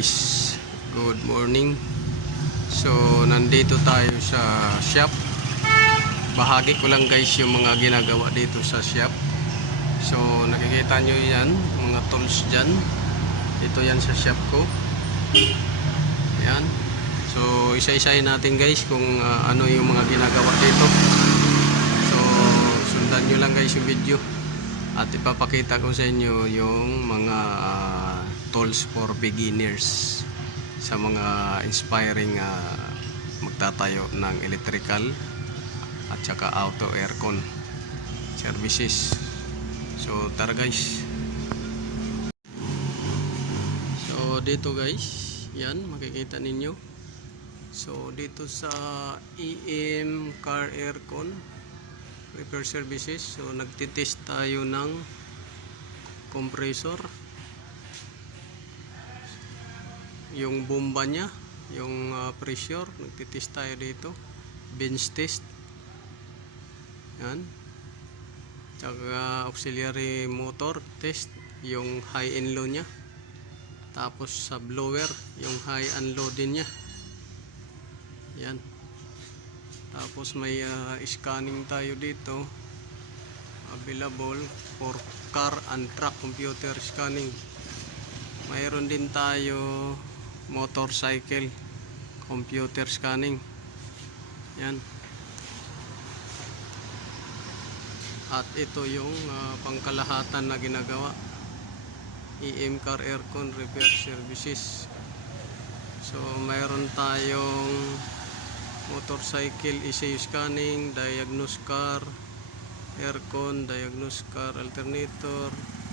guys, good morning. So nandito tayo sa shop. Bahagi ko lang guys yung mga ginagawa dito sa shop. So nakikita nyo yan, mga tools dyan. Ito yan sa shop ko. Yan. So isa-isahin natin guys kung ano yung mga ginagawa dito. So sundan nyo lang guys yung video. At ipapakita ko sa inyo yung mga tools for beginners sa mga inspiring magtatayo ng electrical at saka auto aircon services. So tara guys. So dito guys, yan makikita ninyo. So dito sa EM car aircon repair services, so nagtitest tayo ng compressor, yung bomba nya, yung pressure, nagtitest tayo dito, bench test yan, tsaka auxiliary motor test, yung high and low nya, tapos sa blower yung high and low din nya yan. Tapos may scanning tayo dito, available for car and truck computer scanning. Mayroon din tayo motorcycle computer scanning yan. At ito yung pangkalahatan na ginagawa, EM car aircon repair services. So mayroon tayong motorcycle ECU scanning, diagnose car aircon, diagnose car alternator,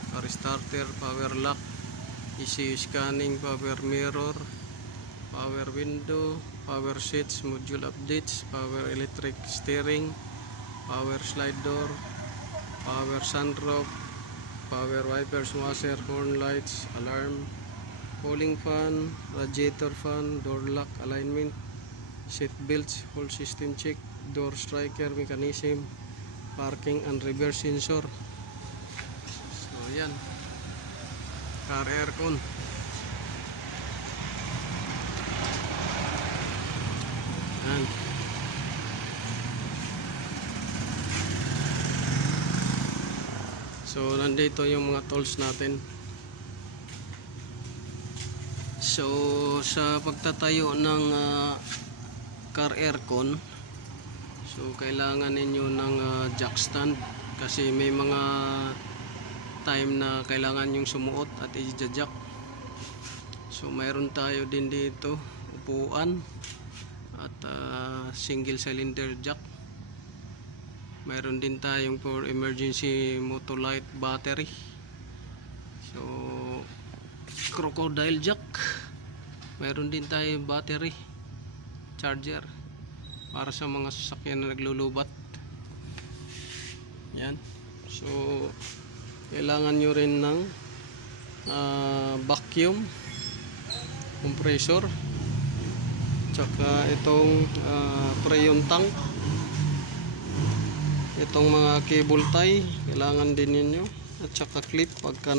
car starter, power lock, ECU scanning, power mirror, power window, power seats, module updates, power electric steering, power slide door, power sunroof, power wipers, washer, horn lights, alarm, cooling fan, radiator fan, door lock alignment, seat belts, whole system check, door striker mechanism, parking and reverse sensor. So yan, car aircon. Yan. So nandito yung mga tools natin. So sa pagtatayo ng car aircon, so kailangan ninyo ng jack stand, kasi may mga time na kailangan yung sumuot at i-jack. So mayroon tayo din dito upuan at single cylinder jack. Mayroon din tayong for emergency motolite battery. So crocodile jack. Mayroon din tayo battery charger para sa mga sasakyan na naglulubat yan. So kailangan nyo rin ng vacuum compressor, tsaka itong freon tank, itong mga cable tie kailangan din ninyo, at saka clip pagka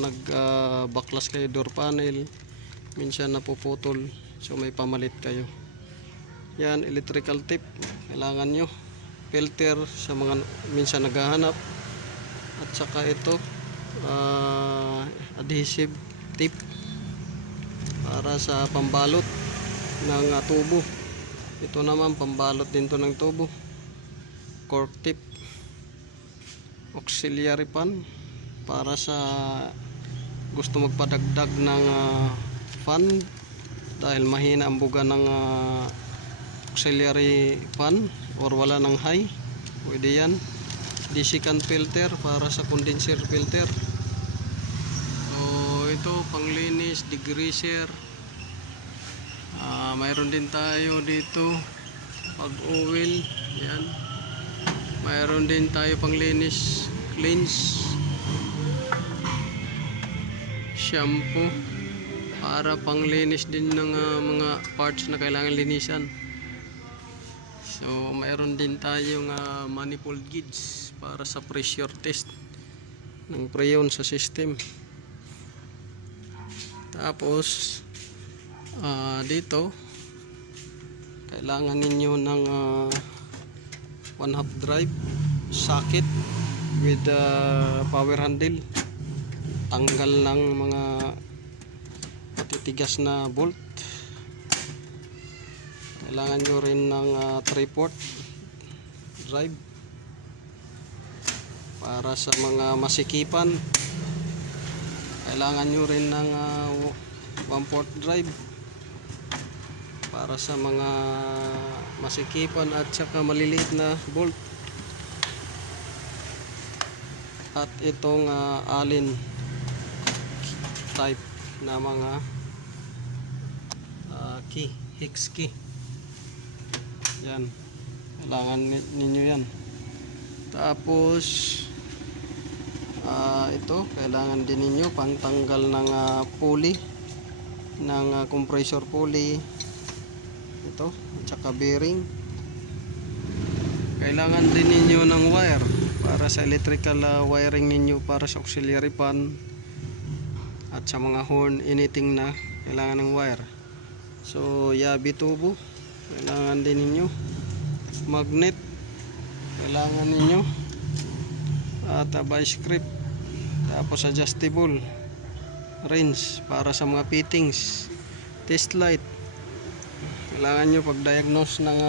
baklas kayo door panel, minsan napuputol, so may pamalit kayo yan. Electrical tape kailangan nyo, filter sa mga minsan naghahanap, at saka ito adhesive tape para sa pambalot ng tubo. Ito naman pambalot din to ng tubo. Cork tip, auxiliary fan para sa gusto magpadagdag ng fan dahil mahina ang buga ng auxiliary fan or wala ng high, pwede yan. DC can filter para sa condenser filter. So ito panglinis, degreaser. Mayroon din tayo dito pag oil yan. Mayroon din tayo panglinis, cleanse, shampoo para panglinis din ng mga parts na kailangan linisan. So mayroon din tayong manifold gauge para sa pressure test ng freon sa system. Tapos Dito kailangan ninyo ng 1/2 drive socket with power handle, tanggal ng mga matitigas na bolt. Kailangan nyo rin ng 3/4 drive para sa mga masikipan. Kailangan nyo rin ng 1/4 drive para sa mga masikipan at saka maliliit na bolt. At itong Allen type na mga key, hex key. Yan, kailangan ninyo yan. Tapos ito kailangan din ninyo pangtanggal ng pulley, ng compressor pulley ito, at saka bearing. Kailangan din ninyo ng wire para sa electrical wiring ninyo, para sa auxiliary fan at sa mga horn, anything na kailangan ng wire. So yabi tubo kailangan din ninyo, magnet kailangan ninyo, at vice grip, tapos adjustable range para sa mga fittings, test light. Kailangan nyo pag-diagnose ng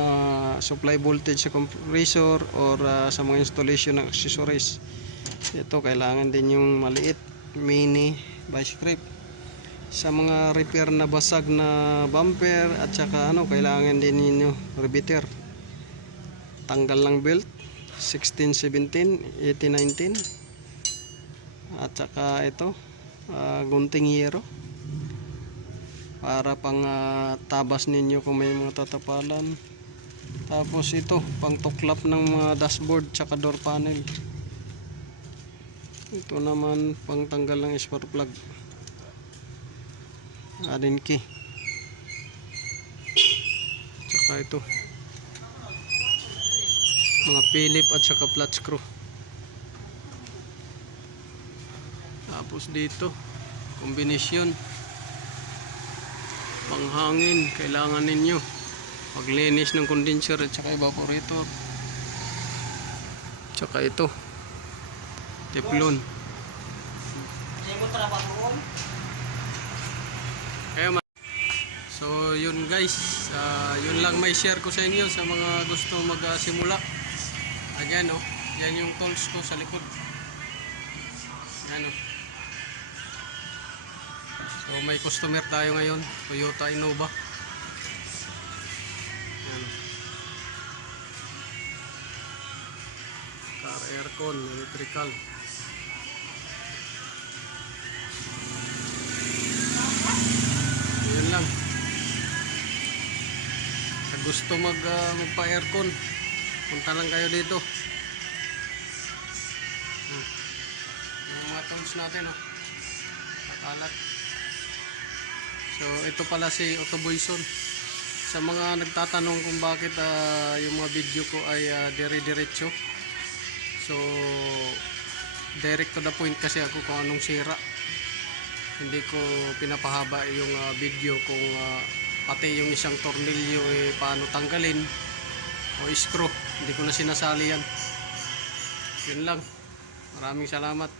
supply voltage sa compressor or sa mga installation ng accessories. Ito kailangan din yung maliit, mini vice grip. Sa mga repair na basag na bumper at saka kailangan din ninyo repeater, tanggal ng belt 16, 17, 18, 19, at saka ito gunting yero para pang tabas ninyo kung may mga tatapalan. Tapos ito pang tuklap ng mga dashboard tsaka door panel. Ito naman pang tanggal ng spark plug, Allen key, tsaka ito mga Philip at saka flat screw. Tapos dito kombinasyon panghangin, kailangan ninyo maglinis ng condenser at saka evaporator, tsaka ito teflon. So yun guys, yun lang may share ko sa inyo sa mga gusto magsimula. Ayan yan yung tools ko sa likod. Ayan So may customer tayo ngayon, Toyota Innova. Ayan car aircon, electrical. Yun lang. Sa gusto magpa-aircon, punta lang kayo dito. Yung mga tools natin nakalat. So ito pala si Autoboyson. Sa mga nagtatanong kung bakit yung mga video ko ay dire-diretso, so direct to the point kasi ako kung anong sira. Hindi ko pinapahaba yung video kung pati yung isang tornilyo paano tanggalin o screw, hindi ko na sinasali yan. Yun lang, maraming salamat.